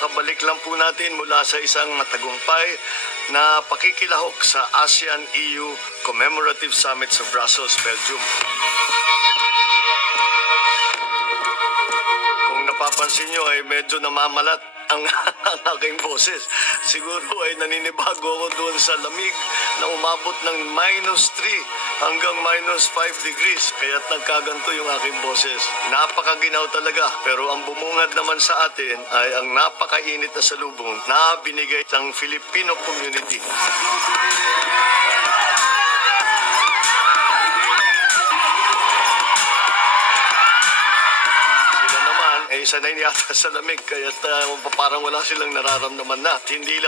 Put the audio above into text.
kakabalik lang po natin mula sa isang matagumpay na pakikilahok sa ASEAN-EU Commemorative Summit sa Brussels, Belgium. Kung napapansin nyo ay medyo namamalat ang aking boses. Siguro ay naninibago ako doon sa lamig na umabot ng -3 hanggang -5 degrees. Kaya't nagkaganto yung aking boses. Napakaginaw talaga. Pero ang bumungad naman sa atin ay ang napakainit na salubong na binigay ng Filipino community. Sanay yata sa lamig, kaya't parang wala silang nararamdaman na. Hindi lang